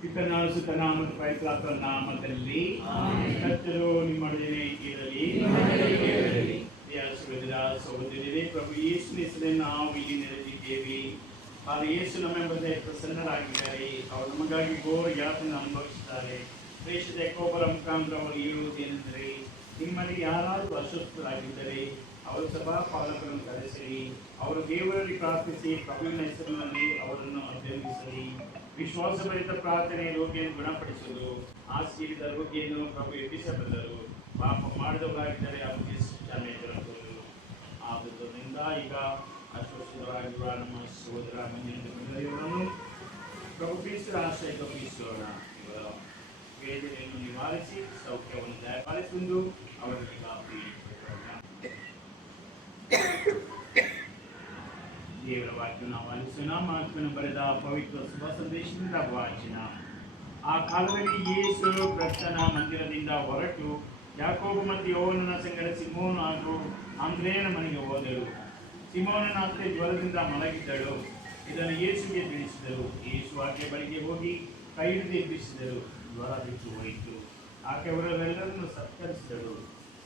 ಪಿತನಾದ ಸುತನ ಮತ್ತು ಪವಿತ್ರಾತ್ಮರ ನಾಮದಲ್ಲಿ ಕರ್ತರು ನಿಮ್ಮೊಡನೆ ಇರಲಿ. ಸಹೋದರರೇ, ಪ್ರಭು ಯೇಸುವಿನ ಹೆಸರಿನಲ್ಲಿ ನಾವು ಇಲ್ಲಿ ನೆರೆದಿದ್ದೇವೆ. ಆದರೆ ಯೇಸು ನಮ್ಮೆಂಬುದೇ ಪ್ರಸನ್ನರಾಗಿದ್ದಾರೆ. ಅವರು ನಮಗಾಗಿ ಘೋರ ಯಾತನೆ ಅನುಭವಿಸಿದ್ದಾರೆ. ದೇಶದ ಯಾಕೋಬರ ಮುಖಾಂತರ ಅವರು ಹೇಳುವುದೇನೆಂದರೆ, ನಿಮ್ಮಲ್ಲಿ ಯಾರಾದರೂ ಅಸ್ವಸ್ಥರಾಗಿದ್ದರೆ ಅವರು ಸಭಾಪಾಲಕರನ್ನು ಕರೆಸಿರಿ. ಅವರು ದೇವರಲ್ಲಿ ಪ್ರಾರ್ಥಿಸಿ ಪ್ರಭುವಿನ ಹೆಸರಿನಲ್ಲಿ ಅವರನ್ನು ಅಭ್ಯರ್ಥಿಸಲಿ. ವಿಶ್ವಾಸಭರಿತ ಪ್ರಾರ್ಥನೆ ರೋಗಿಯನ್ನು ಗುಣಪಡಿಸುವುದು. ಹಾಸಿಗೆಯಿದ್ದ ರೋಗಿಯನ್ನು ಪ್ರಭು ಎಬ್ಬಿಸಬಲ್ಲರು. ಪಾಪ ಮಾಡಿದವರಾಗಿದ್ದರೆ ಅವರಿಗೆ ಕ್ಷಮೆ ದೊರಕುವುದು. ಆದುದರಿಂದ ಈಗ ಅಸ್ವಸ್ಥರಾಗಿರುವ ನಮ್ಮ ಸಹೋದರ ಮಂದಿರವನ್ನು ಪ್ರಭು ಕ್ರಿಸ್ತರ ಆಶ್ರಯ ತಪ್ಪಿಸೋಣ. ಇವರ ವೇದನೆಯನ್ನು ನಿವಾರಿಸಿ ಸೌಖ್ಯವನ್ನು ದಯಪಾಲಿಸುವುದು ಅವರಿಗೆ ದೇವರ ವಾಕ್ಯ ನಾವು ಆಲಿಸೋಣ. ಮಾರ್ಕನು ಬರೆದ ಪವಿತ್ರ ಶುಭ ಸಂದೇಶದಿಂದ ವಾಚನ. ಆ ಕಾಲದಲ್ಲಿ ಯೇಸು ಕರ್ತನ ಮಂದಿರದಿಂದ ಹೊರಟು ಯಾಕೋಬ ಮತ್ತು ಯೋಹಾನನ ಸಂಗಡ ಸಿಮೋನ ಹಾಗೂ ಅಂದ್ರೇಯನ ಮನೆಗೆ ಹೋದರು. ಸಿಮೋನನ ಅತ್ತೆ ಜ್ವರದಿಂದ ಮಲಗಿದ್ದಳು. ಇದನ್ನು ಯೇಸುಗೆ ತಿಳಿಸಿದರು. ಯೇಸು ಆಕೆ ಬಳಿಗೆ ಹೋಗಿ ಕೈ ಹಿಡಿದು ಎಬ್ಬಿಸಿದರು. ಜ್ವರ ಬಿಟ್ಟು ಹೋಯಿತು. ಆಕೆ ಅವರೆಲ್ಲರನ್ನು ಸತ್ಕರಿಸಿದಳು.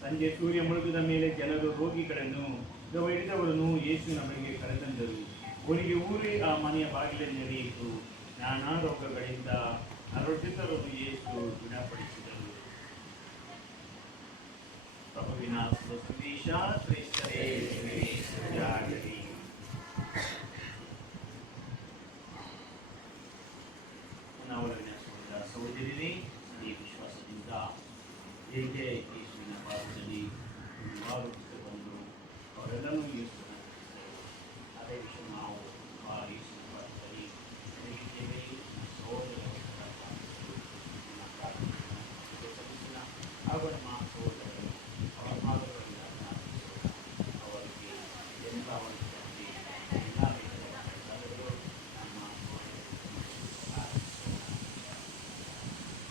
ಸಂಜೆ ಸೂರ್ಯ ಮುಳುಗಿದ ಮೇಲೆ ಜನರು ರೋಗಿಗಳನ್ನು ಹಿಡಿದವರನ್ನು ಯೇಸುವಿನ ಬಳಿಗೆ ಕರೆತಂದರು. ಅವರಿಗೆ ಊರೇ ಆ ಮನೆಯ ಬಾಗಿಲಲ್ಲಿ ನಡೆಯಿತು. ನಾನಾ ರೋಗಗಳಿಂದ ನರಳುತ್ತಿದ್ದವರನ್ನು ಯೇಸು ಗುಣಪಡಿಸಿದರು. ಪ್ರಭುವಿನ ಸಂದೇಶ ಕ್ರಿಸ್ತರೇ ಆಗಲಿ. ಸಹೋದರರೇ, ಈ ವಿಶ್ವಾಸದಿಂದ ಹೇಗೆ ಯೇಸುವಿನ ಪಾದದಲ್ಲಿ ಬಂದು ಅವರೆಲ್ಲರೂ ಯೇಸು ಅದೇ ವಿಷಯ ನಾವು ಯೇಸುವಿನ ಪಾದದಲ್ಲಿ ಹೇಳಿದ್ದೇವೆ. ಸಹೋದರ ಹಾಗೂ ನಮ್ಮ ಸಹೋದರರು ಅವರ ಪಾದಗಳಿಂದ ಅವರಿಗೆ ಎಲ್ಲ ವರ್ಗದಲ್ಲಿ ಎಲ್ಲ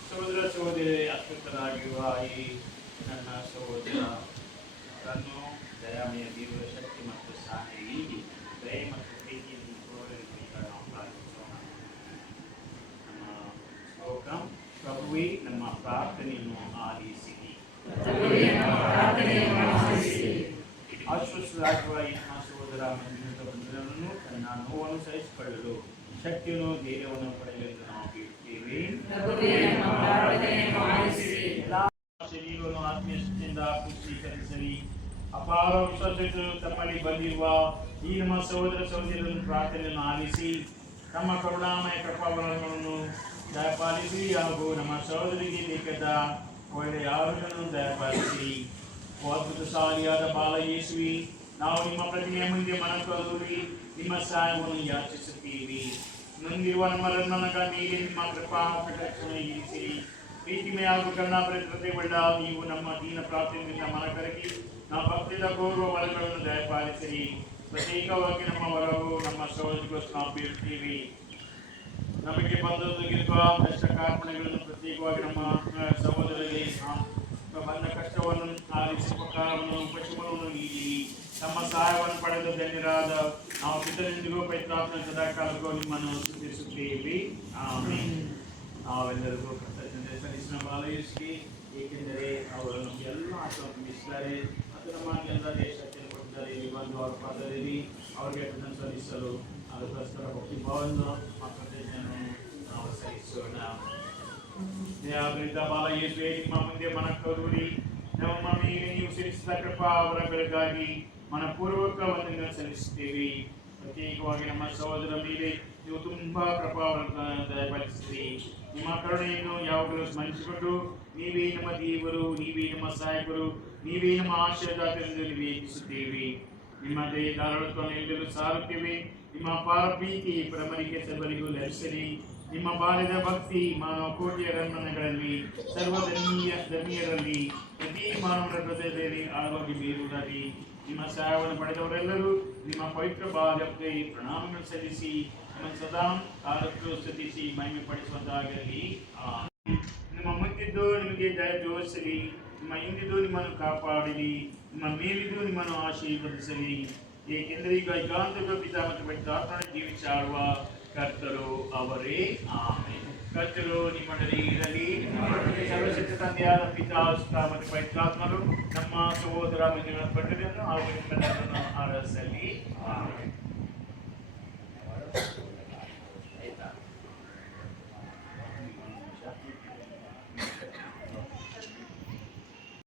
ಸಹೋದರ ಸಹೋದರಿ ಅಸ್ವಸ್ಥರಾಗಿರುವ ಈ ನನ್ನ ಸಹೋದರರನ್ನು ದಯಾಮಯ ದೇವರ ಶಕ್ತಿ ಮತ್ತು ಸಹಾಯ ನೀಡಿ ದಯ ಮತ್ತು ಪ್ರೀತಿಯನ್ನು ನಾವು ಪ್ರಾರ್ಥಿಸೋಣ. ನಮ್ಮ ಶ್ಲೋಕ: ಪ್ರಭುವೇ ನಮ್ಮ ಪ್ರಾರ್ಥನೆಯನ್ನು ಆಲಿಸಿರಿ. ಅಸ್ವಸ್ಥರಾಗಿರುವ ಈ ನನ್ನ ಸಹೋದರ ಬಂಧುಗಳನ್ನು ತನ್ನ ನೋವನ್ನು ಸಹಿಸಿಕೊಳ್ಳಲು ಶಕ್ತಿಯನ್ನು ಧೈರ್ಯವನ್ನು ಪಡೆಯಲು ನಾವು ಕೇಳುತ್ತೇವೆ. ಶರೀರವನ್ನು ಆತ್ಮೀಯ ಶಕ್ತಿಯಿಂದ ಪುಷ್ಟೀಕರಿಸಲಿ. ಅಪಾರ ವಿಶ್ವಾಸಗಳು ತಮ್ಮಲ್ಲಿ ಬಂದಿರುವ ಈ ನಮ್ಮ ಸಹೋದರ ಸಹೋದರರನ್ನು ಪ್ರಾರ್ಥನೆಯನ್ನು ಆಲಿಸಿ ತಮ್ಮ ಕರುಣಾಮಯ ಕೃಪಾವರಗಳನ್ನು ದಯಪಾಲಿಸಿ ಹಾಗೂ ನಮ್ಮ ಸಹೋದರಿಗೆ ಬೇಕಾದ ಒಳ್ಳೆಯ ಆರೋಗ್ಯವನ್ನು ದಯಪಾಲಿಸಿ. ಅದ್ಭುತಶಾಲಿಯಾದ ಬಾಲ ಯೇಸುವಿ, ನಾವು ನಿಮ್ಮ ಪ್ರತಿಮೆಯ ಮುಂದೆ ಮನಕೊಲ್ಲುವಿ ನಿಮ್ಮ ಸಹಾಯವನ್ನು ಯಾಚಿಸುತ್ತೀವಿ. ನೊಂದಿರುವ ನಮ್ಮರನ್ನ ಮೇಲೆ ನಿಮ್ಮ ಕೃಪಾ ಕಟಾಕ್ಷಣೆ ಇರಿಸಿರಿ. ಪ್ರೀತಿಮಯ ಹಾಗೂ ಕರುಣಾಭರಿತ ಉಳ್ಳ ನೀವು ನಮ್ಮ ದೀನ ಪ್ರಾರ್ಥನೆಯಿಂದ ಮನಕರಗಿ ನಮ್ಮ ಭಕ್ತಿಯ ಗೌರವ ವರಗಳನ್ನು ದಯಪಾಲಿಸಿರಿ. ಪ್ರತ್ಯೇಕವಾಗಿ ನಮ್ಮ ವರವು ನಮ್ಮ ಸಹೋದರಿಗೋಸ್ಕರ ನಾವು ಬೇಡುತ್ತೀವಿ. ನಮಗೆ ಬಂದೊದಗಿರುವ ಕಷ್ಟ ಕಾರ್ಪಣೆಗಳನ್ನು ಪ್ರತ್ಯೇಕವಾಗಿ ನಮ್ಮ ಸಹೋದರರಿಗೆ ಬಂದ ಕಷ್ಟವನ್ನು ಆಲಿಸಿ ಉಪಕಾರವನ್ನು ಉಪಶಮನವನ್ನು ನೀಡಿ ನಮ್ಮ ಸಹಾಯವನ್ನು ಪಡೆದು ಧನ್ಯರಾದ ನಾವು ಪಿತರೆಂದಿಗೂ ಪವಿತ್ರಾತ್ಮನ ಸದಾಕಾಲಕ್ಕೂ ನಿಮ್ಮನ್ನು ಸ್ತುತಿಸುತ್ತೇವೆ. ಆಮೆನ್. ನಾವೆಲ್ಲರಿಗೂ ಕೃತಜ್ಞತೆ ಸಲ್ಲಿಸಿದ ಬಾಲಯೇಸುವಿಗೆ, ಏಕೆಂದರೆ ಅವರು ನಮಗೆಲ್ಲ ಆಶೀರ್ವಾದ ಮಿಸಿದ್ದಾರೆ ಮತ್ತು ನಮ್ಮ ಎಲ್ಲ ದೇಶಕ್ಕೆ ಕೊಟ್ಟಿದ್ದಾರೆ. ಈ ಒಂದು ಅವರ ಪಾದದಲ್ಲಿ ಅವರಿಗೆ ಕೃತಜ್ಞತೆ ಸಲ್ಲಿಸಲು ಅದಕ್ಕೋಸ್ಕರ ಭಕ್ತಿ ಭಾವವನ್ನು ಕೃತಜ್ಞತೆಯನ್ನು ನಾವು ಸಲ್ಲಿಸೋಣ. ಬಾಲಯೇಸುವೆ, ನಿಮ್ಮ ಮುಂದೆ ಮನಕೊಲ್ಲುವಿರಿ. ನಮ್ಮ ಮೇಲೆ ನೀವು ಸಲ್ಲಿಸಿದ ಕೃಪಾ ಅವರ ಬೆಳಗಾಗಿ ಮನಪೂರ್ವಕ ವಂದನೆ ಸಲ್ಲಿಸುತ್ತೇವೆ. ಪ್ರತ್ಯೇಕವಾಗಿ ನಮ್ಮ ಸಹೋದರ ಮೇಲೆ ನೀವು ತುಂಬಾ ಕೃಪಾವರನ್ನು ದಯಪಾಲಿಸಿರಿ. ನಿಮ್ಮ ಕರುಣೆಯನ್ನು ಯಾವಾಗಲೂ ಸ್ಮರಿಸಿಕೊಂಡು ನೀವೇ ನಮ್ಮ ದೇವರು, ನೀವೇ ನಮ್ಮ ಸಹಾಯಕರು, ನೀವೇ ನಮ್ಮ ಆಶೀರ್ವಾದದಿಂದ ನಿವೇದಿಸುತ್ತೇವೆ. ನಿಮ್ಮ ದಯೆ ಧಾರಾಳತ್ವವನ್ನು ಎಲ್ಲರೂ ಸಾರುತ್ತೇವೆ. ನಿಮ್ಮ ಅಪಾರ ಪ್ರೀತಿ ಪರಮರಿಗೆ ಸರ್ವರಿಗೂ ಲಭಿಸಲಿ. ನಿಮ್ಮ ಬಾಲ್ಯದ ಭಕ್ತಿ ಮಾನವ ಕೋಟಿಯ ರನ್ಮನಗಳಲ್ಲಿ ಧರ್ಮೀಯರಲ್ಲಿ ಪ್ರತಿ ಮಾನವರ ಹೃದಯದಲ್ಲಿ ಆಳವಾಗಿ ಬೇರುವುದಾಗಿ ನಿಮ್ಮ ಸಹಾಯವನ್ನು ಪಡೆದವರೆಲ್ಲರೂ ನಿಮ್ಮ ಪವಿತ್ರ ಬಾಲ್ಯಕ್ಕೆ ಪ್ರಣಾಮಗಳನ್ನು ಸಲ್ಲಿಸಿ ನಿಮ್ಮ ಸದಾ ಕಾಲಕ್ಕೂ ಸ್ತುತಿಸಿ ಮಹಿಮೆ ಪಡಿಸುವಂತಾಗಲಿ. ನಿಮ್ಮ ಮುಂದಿದ್ದು ನಿಮಗೆ ಜಯ ಜೋಡಿಸಲಿ. ನಿಮ್ಮ ಹಿಂದಿದ್ದು ನಿಮ್ಮನ್ನು ಕಾಪಾಡಲಿ. ನಿಮ್ಮ ಮೇಲಿದ್ದು ನಿಮ್ಮನ್ನು ಆಶೀರ್ವದಿಸಲಿ. ಏಕೆಂದರೆ ಈಗ ಏಕಾಂತಕ ಪಿತಾ ಮತ್ತು ಪವಿತ್ರಾತ್ಮನ ಜೀವಿಸಿ ಆಳುವ ಕರ್ತರು ಅವರೇ. ಆಮೆನ್. ಕರ್ತರು ನಿಮ್ಮೊಡನೆ ಇರಲಿ. ಸರ್ವಶಕ್ತ ತಂದೆಯಾದ ಪಿತಾ ಸುತ ಮತ್ತು ಪವಿತ್ರಾತ್ಮರು ನಮ್ಮ ಸಹೋದರ ಮಂಜುನಾಥ ಭಟ್ಟರನ್ನು ಹಾಗೂ ನಿಮ್ಮೆಲ್ಲರನ್ನು ಆರಾಧಿಸಲಿ.